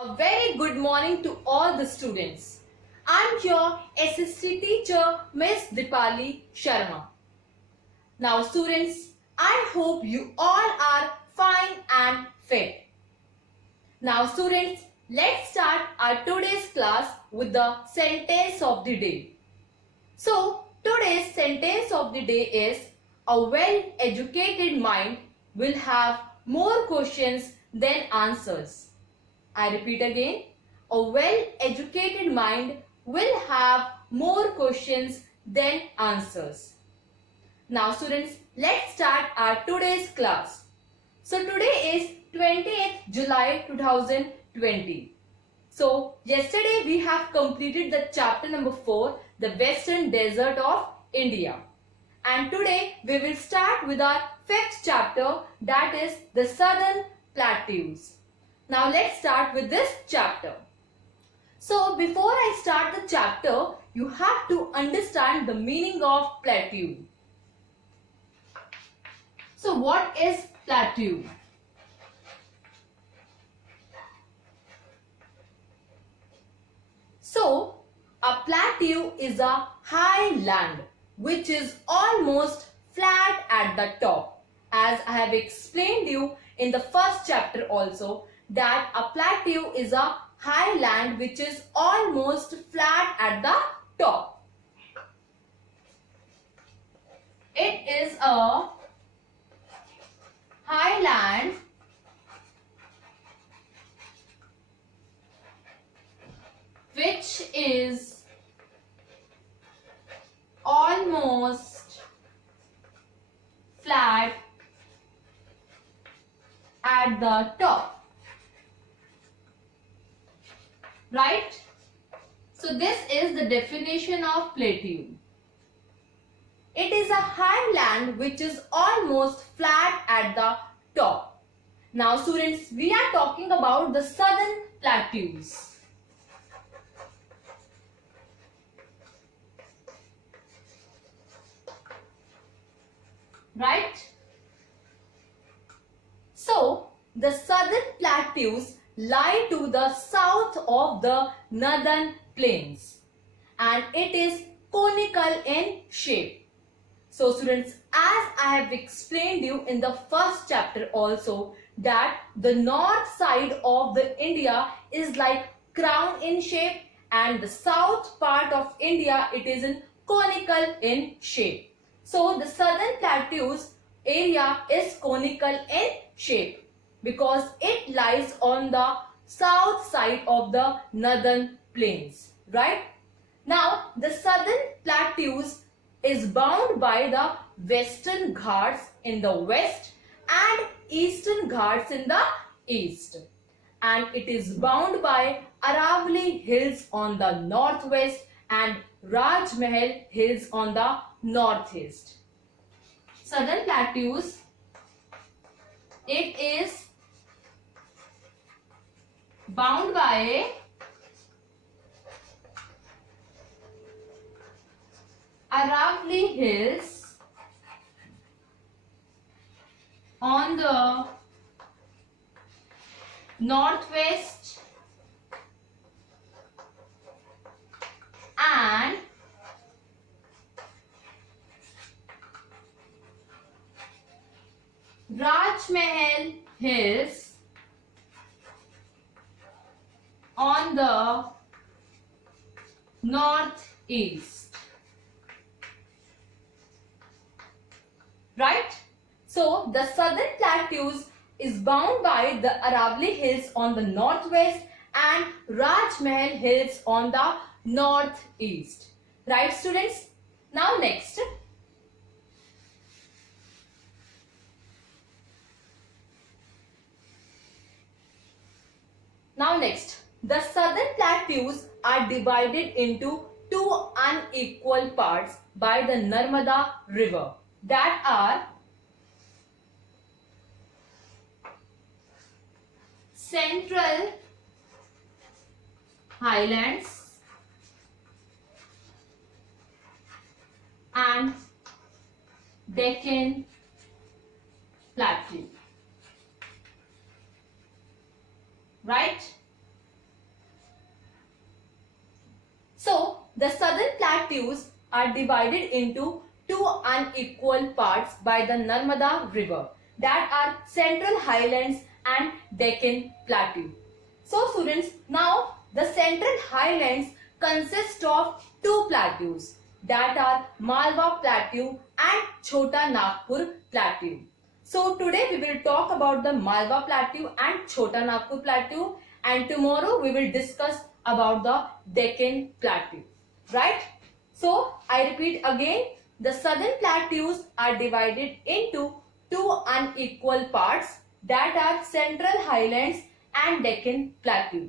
A very good morning to all the students. I'm your SST teacher, Miss Dipali Sharma. Now students, I hope you all are fine and fit. Now students, let's start our today's class with the sentence of the day. So today's sentence of the day is, a well-educated mind will have more questions than answers. I repeat again, a well-educated mind will have more questions than answers. Now students, let's start our today's class. So today is 20th July 2020. So yesterday we have completed the chapter number 4, the Western Desert of India. And today we will start with our 5th chapter, that is the Southern Plateaus. Now let's start with this chapter. So before I start the chapter, you have to understand the meaning of plateau. So what is plateau? So a plateau is a high land which is almost flat at the top. As I have explained you in the first chapter also, that a plateau is a high land which is almost flat at the top. It is a high land which is almost flat at the top. Right? So this is the definition of plateau. It is a high land which is almost flat at the top. Now students, we are talking about the Southern Plateaus. Right? So the Southern Plateaus lie to the south of the northern plains and it is conical in shape. So students, as I have explained you in the first chapter also, that the north side of the India is like crown in shape and the south part of India, it is in conical in shape. So the Southern Plateaus area is conical in shape because it lies on the south side of the northern plains, right? Now, the Southern Plateaus is bound by the Western Ghats in the west and Eastern Ghats in the east. And it is bound by Aravalli Hills on the northwest and Rajmahal Hills on the northeast. Southern Plateaus, it is bound by Aravalli Hills on the northwest and Rajmahal Hills on the northeast. Right? So the Southern Plateaus is bound by the Aravalli Hills on the northwest and Rajmahal Hills on the northeast. Right students? Now next. The Southern Plateaus are divided into two unequal parts by the Narmada River, that are Central Highlands and Deccan Plateau. Right? plateaus are divided into two unequal parts by the Narmada river, that are Central Highlands and Deccan Plateau. So students, now the Central Highlands consist of two plateaus, that are Malwa Plateau and Chota Nagpur Plateau. So today we will talk about the Malwa Plateau and Chota Nagpur Plateau, and tomorrow we will discuss about the Deccan Plateau. Right? So I repeat again, the southern plateaus are divided into two unequal parts, that are Central Highlands and Deccan Plateau.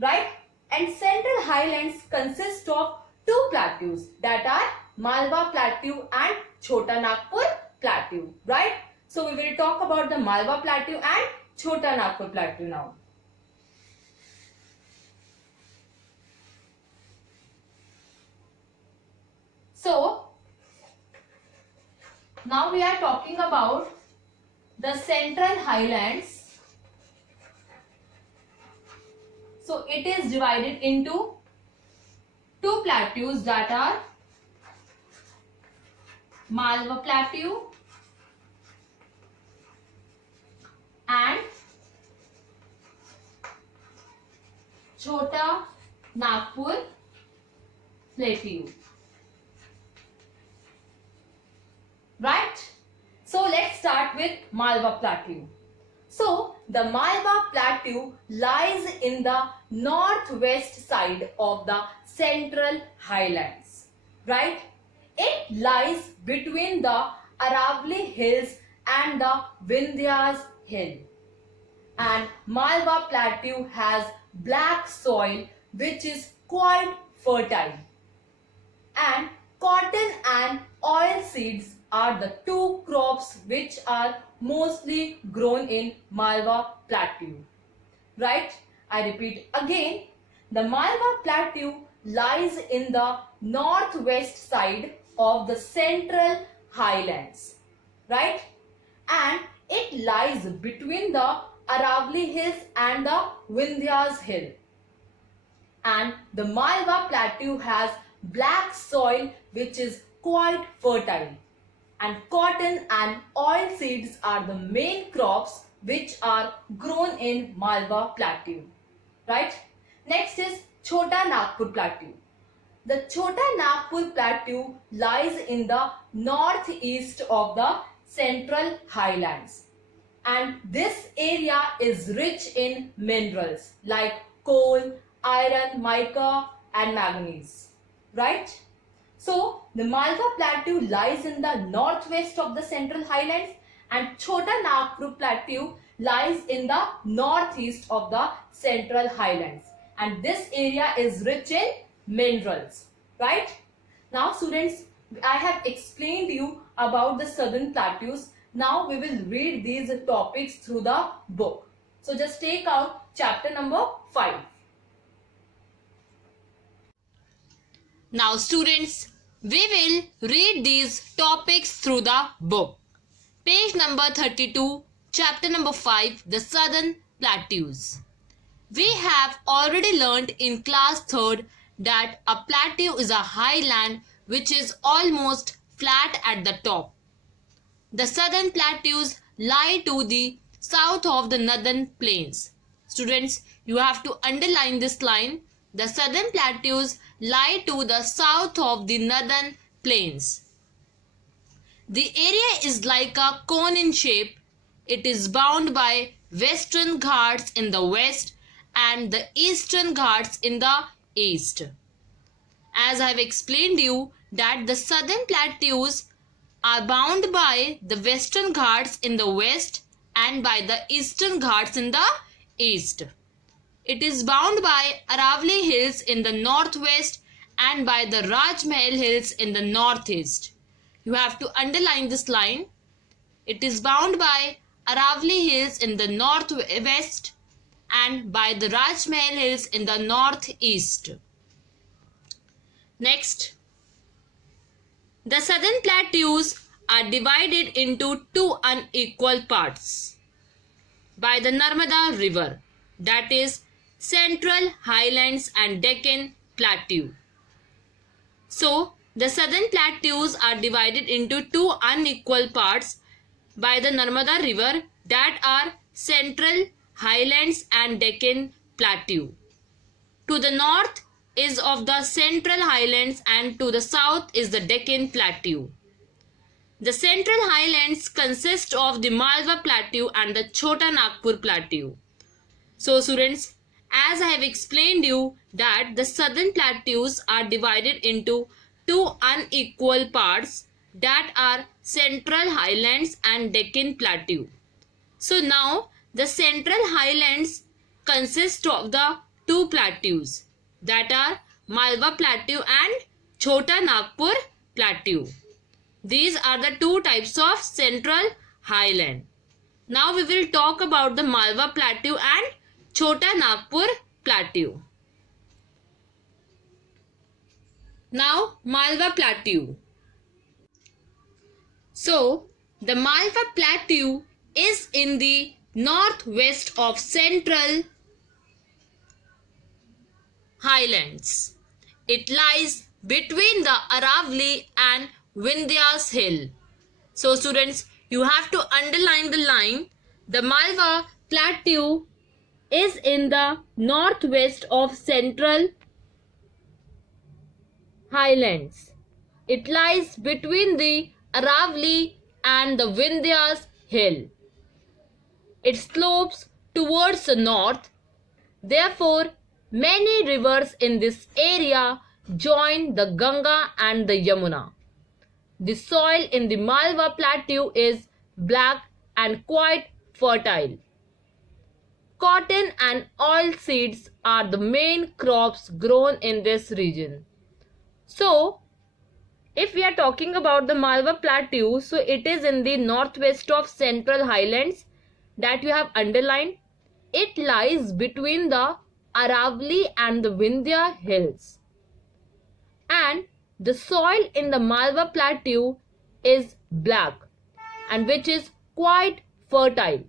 Right? And Central Highlands consist of two plateaus, that are Malwa Plateau and Chota Nagpur Plateau. Right? So we will talk about the Malwa Plateau and Chota Nagpur Plateau now. So now we are talking about the Central Highlands. So it is divided into two plateaus, that are Malwa Plateau and Chota Nagpur Plateau. Right? So let's start with Malwa Plateau. So the Malwa Plateau lies in the northwest side of the Central Highlands. Right? It lies between the Aravalli Hills and the Vindhyas Hill. And Malwa Plateau has black soil which is quite fertile. And cotton and oil seeds are the two crops which are mostly grown in Malwa Plateau. Right? I repeat again, the Malwa Plateau lies in the northwest side of the Central Highlands. Right? And it lies between the Aravalli Hills and the Vindhyas Hill. And the Malwa Plateau has black soil which is quite fertile. And cotton and oil seeds are the main crops which are grown in Malwa Plateau. Right? Next is Chota Nagpur Plateau. The Chota Nagpur Plateau lies in the northeast of the Central Highlands. And this area is rich in minerals like coal, iron, mica and manganese. Right? So the Malwa Plateau lies in the northwest of the Central Highlands, and Chota Nagpur Plateau lies in the northeast of the Central Highlands. And this area is rich in minerals. Right? Now students, I have explained you about the southern plateaus. Now we will read these topics through the book. So just take out chapter number 5. Now students, we will read these topics through the book. Page number 32, chapter number 5, the Southern Plateaus. We have already learned in class 3rd that a plateau is a highland which is almost flat at the top. The southern plateaus lie to the south of the northern plains. Students, you have to underline this line. The southern plateaus lie to the south of the northern plains. The area is like a cone in shape. It is bound by Western Ghats in the west and the Eastern Ghats in the east. As I have explained you that the southern plateaus are bound by the Western Ghats in the west and by the Eastern Ghats in the east. It is bound by Aravalli Hills in the northwest and by the Rajmahal Hills in the northeast. You have to underline this line. It is bound by Aravalli Hills in the northwest and by the Rajmahal Hills in the northeast. Next, the southern plateaus are divided into two unequal parts by the Narmada river, that is Central Highlands and Deccan Plateau. So, The southern plateaus are divided into two unequal parts by the Narmada River, that are Central Highlands and Deccan Plateau. To the north is of the Central Highlands and to the south is the Deccan Plateau. The Central Highlands consist of the Malwa Plateau and the Chota Nagpur Plateau. So students, as I have explained you that the southern plateaus are divided into two unequal parts, that are Central Highlands and Deccan Plateau. So now the Central Highlands consist of the two plateaus, that are Malwa Plateau and Chota Nagpur Plateau. These are the two types of Central Highland. Now we will talk about the Malwa Plateau and Chota Nagpur Plateau. Now Malwa Plateau. So the Malwa Plateau is in the northwest of Central Highlands. It lies between the Aravali and Vindhyas Hill. So students, you have to underline the line. The Malwa Plateau is in the northwest of Central Highlands. It lies between the Aravali and the Vindhyas Hill. It slopes towards the north. Therefore, many rivers in this area join the Ganga and the Yamuna. The soil in the Malwa Plateau is black and quite fertile. Cotton and oilseeds are the main crops grown in this region. So, if we are talking about the Malwa Plateau, so it is in the northwest of Central Highlands that you have underlined. It lies between the Aravali and the Vindhya Hills. And the soil in the Malwa Plateau is black and which is quite fertile.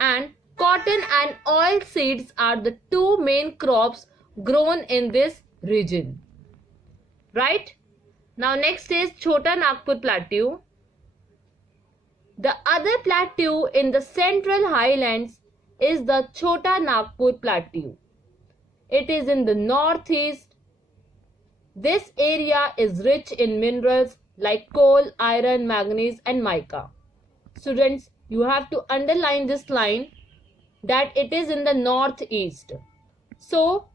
And cotton and oilseeds are the two main crops grown in this region. Right? Now next is Chota Nagpur Plateau. The other plateau in the Central Highlands is the Chota Nagpur Plateau. It is in the northeast. This area is rich in minerals like coal, iron, manganese and mica. Students, you have to underline this line that it is in the northeast. So,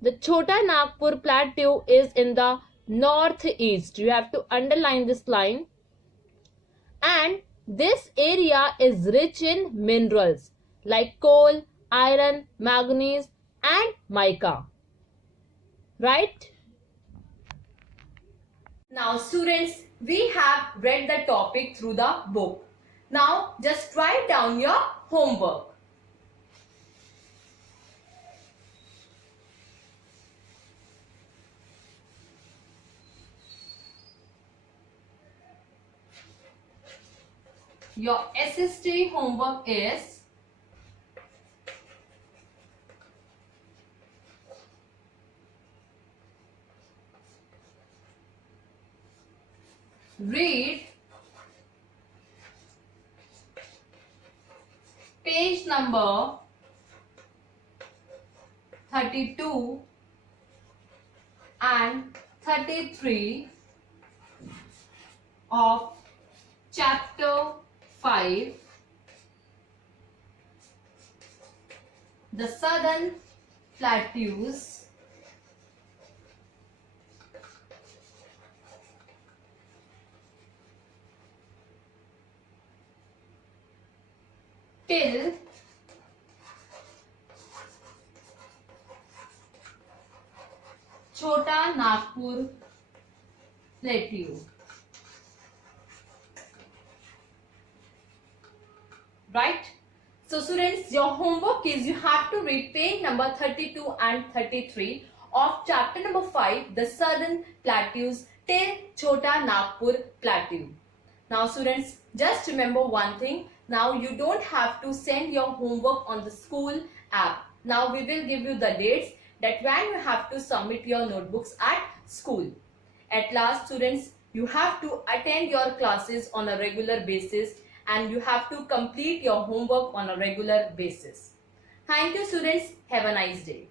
the Chota Nagpur Plateau is in the northeast. You have to underline this line. And this area is rich in minerals like coal, iron, manganese and mica. Right? Now students, we have read the topic through the book. Now just write down your homework. Your SST homework is read page number 32 and 33 of chapter 5, the Southern Plateaus, till Chota Nagpur Plateau. Right? So students, your homework is you have to read page number 32 and 33 of chapter number 5, the Southern Plateaus till Chota Nagpur Plateau. Now students, just remember one thing. Now you don't have to send your homework on the school app. Now we will give you the dates that when you have to submit your notebooks at school. At last, students, you have to attend your classes on a regular basis and you have to complete your homework on a regular basis. Thank you, students. Have a nice day.